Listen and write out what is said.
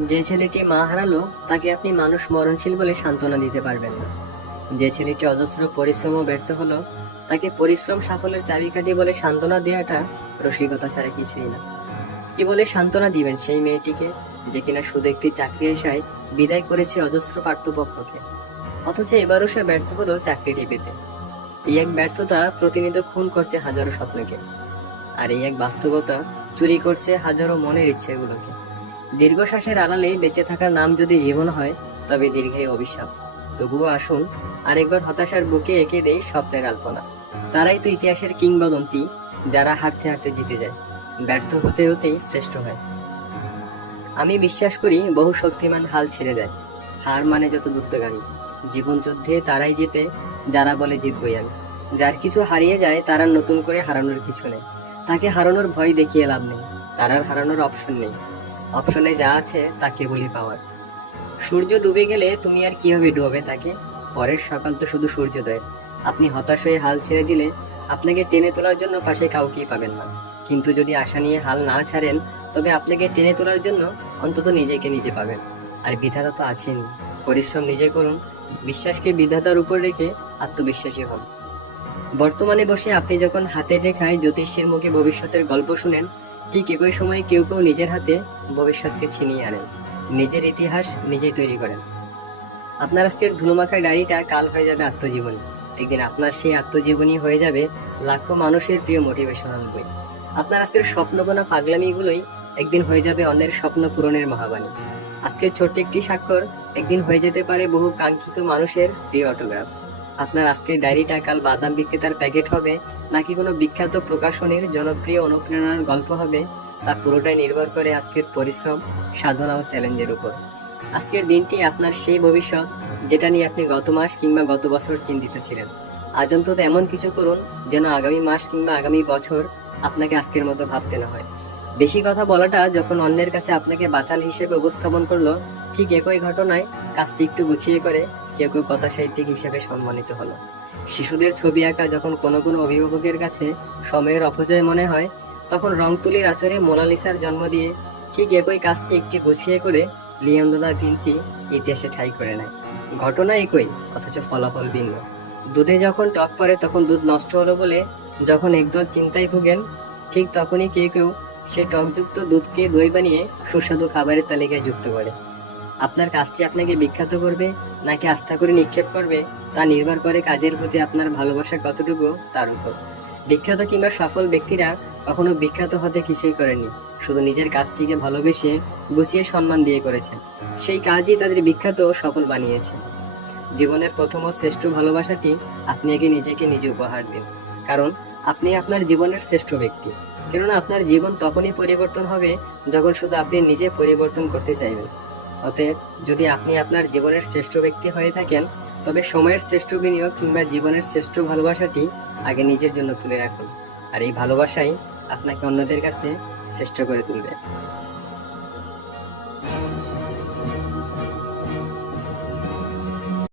যে ছেলেটি মা হারালো, তাকে আপনি মানুষ মরণশীল বলে সান্ত্বনা দিতে পারবেন। না যে ছেলেটি অজস্র পরিশ্রম ব্যর্থ হলো, তাকে পরিশ্রম সাফল্যের চাবিকাঠি বলে সান্ত্বনা দেওয়াটা রসিকতা ছাড়া কিছুই না। কি বলে সান্ত্বনা দিবেন সেই মেয়েটিকে, যে কিনা শুধু একটি চাকরি আশায় বিদায় করেছে অজস্র পার্থপক্ষকে? অথচ এবারও সে ব্যর্থ হলো চাকরিটি পেতে। এই এক ব্যর্থতা প্রতিনিয়ত খুন করছে হাজারো স্বপ্নকে। আর এই এক বাস্তবতা চুরি করছে হাজারো মনের ইচ্ছেগুলোকে। দীর্ঘশ্বাসের আড়ালে বেঁচে থাকার নাম যদি জীবন হয়, তবে দীর্ঘই অভিশাপ। তবুও আসুন, আরেকবার হতাশার বুকে এঁকে দেই স্বপ্নের আলপনা। তারাই তো ইতিহাসের কিংবদন্তি, যারা হারতে হারতে জিতে যায়, ব্যর্থ হতে হতেই শ্রেষ্ঠ হয়। আমি বিশ্বাস করি, বহু শক্তিমান হাল ছেড়ে দেয়। হার মানে যত দ্রুতগামী। জীবন যুদ্ধে তারাই জিতে, যারা বলে জিতবই আমি। যার কিছু হারিয়ে যায়, তার নতুন করে হারানোর কিছু নেই। তাকে হারানোর ভয় দেখিয়ে লাভ নেই। তারার হারানোর অপশন নেই। অপশনে যা আছে, তা কেবলই পাওয়ার। সূর্য ডুবে গেলে তুমি আর কীভাবে ডুবে তাকে? পরের সকাল তো শুধু সূর্যোদয়। আপনি হতাশ হয়ে হাল ছেড়ে দিলে আপনাকে টেনে তোলার জন্য পাশে কাউকেই পাবেন না। কিন্তু যদি আশা নিয়ে হাল না ছাড়েন, তবে আপনাকে টেনে তোলার জন্য অন্তত নিজেকে নিজে পাবেন। আর বিধাতা তো আছেনই পরিশ্রম নিজে করুন, বিশ্বাসকে বিধাতার উপর রেখে আত্মবিশ্বাসী হন। বর্তমানে বসে আপনি যখন হাতের রেখায় জ্যোতিষের মুখে ভবিষ্যতের গল্প শুনেন ঠিক একই সময় কেউ কেউ নিজের হাতে ভবিষ্যৎকে ছিনিয়ে আনেন। নিজের ইতিহাস নিজেই তৈরি করেন। আপনার আজকের ধুলোমাখা ডায়েরিটা কাল হয়ে যাবে আত্মজীবনী। একদিন আপনার সেই আত্মজীবনী হয়ে যাবে লাখো মানুষের প্রিয় মোটিভেশনাল বই। আপনার আজকের স্বপ্নবোনা পাগলামিগুলোই একদিন হয়ে যাবে অন্যের স্বপ্ন পূরণের মহাবাণী। আজকের ছোট্ট একটি স্বাক্ষর একদিন হয়ে যেতে পারে বহু কাঙ্ক্ষিত মানুষের প্রিয় অটোগ্রাফ আপনার আজকের ডায়েরিটা কাল বাদাম বিক্রেতার প্যাকেট হবে। নাকি কোনো বিখ্যাত প্রকাশনীর জনপ্রিয় অনুপ্রেরণার গল্প হবে, তা পুরোটাই নির্ভর করে আজকের পরিশ্রম, সাধনা ও চ্যালেঞ্জের উপর। আজকের দিনটি আপনার সেই ভবিষ্যৎ, যেটা নিয়ে আপনি গত মাস কিংবা গত বছর চিন্তিত ছিলেন। আজ অন্তত এমন কিছু করুন, যেন আগামী মাস কিংবা আগামী বছর আপনাকে আজকের মতো ভাবতে না হয়। বেশি কথা বলাটা যখন অন্যের কাছে আপনাকে বাচাল হিসেবে উপস্থাপন করল, ঠিক একই ঘটনায় কাজটি একটু গুছিয়ে করে কেউ কেউ কথা সাহিত্যিক হিসেবে সম্মানিত হলো। শিশুদের ছবি আঁকা যখন কোনো কোনো অভিভাবকের কাছে সময়ের অপচয় মনে হয়, তখন রং তুলির আচরে মোনালিসার জন্ম দিয়ে ঠিক একই কাজটি একটি গুছিয়ে করে লিওন্দা ভিঞ্চি ইতিহাসে ঠাই করে নেয়। ঘটনা একই, অথচ ফলাফল ভিন্ন। দুধে যখন টক পড়ে তখন দুধ নষ্ট হলো বলে যখন একদল চিন্তায় ভুগেন, ঠিক তখনই কেউ কেউ সে টকযুক্ত দুধকে দই বানিয়ে সুস্বাদু খাবারের তালিকায় যুক্ত করে। আপনার কাজটি আপনাকে বিখ্যাত করবে, নাকি আস্থা করে নিক্ষেপ করবে, তা নির্ভর করে কাজের প্রতি আপনার ভালোবাসা কতটুকু তার উপর। বিখ্যাত কিংবা সফল ব্যক্তিরা কখনো বিখ্যাত হতে কিছুই করেনি শুধু নিজের কাজটিকে ভালোবেসে গুছিয়ে সম্মান দিয়ে করেছেন। সেই কাজই তাদের বিখ্যাত সফল বানিয়েছে। জীবনের প্রথম ও শ্রেষ্ঠ ভালোবাসাটি আপনি আগে নিজেকে নিজে উপহার দিন, কারণ আপনি আপনার জীবনের শ্রেষ্ঠ ব্যক্তি। কেননা আপনার জীবন তখনই পরিবর্তন হবে যখন শুধু আপনি নিজে পরিবর্তন করতে চাইবেন। অতএব, যদি আপনি আপনার জীবনের শ্রেষ্ঠ ব্যক্তি হয়ে থাকেন, তবে সময়ের শ্রেষ্ঠ বিনিয়োগ কিংবা জীবনের শ্রেষ্ঠ ভালোবাসাটি আগে নিজের জন্য তুলে রাখুন। আর এই ভালোবাসাই আপনাকে অন্যদের কাছে শ্রেষ্ঠ করে তুলবে।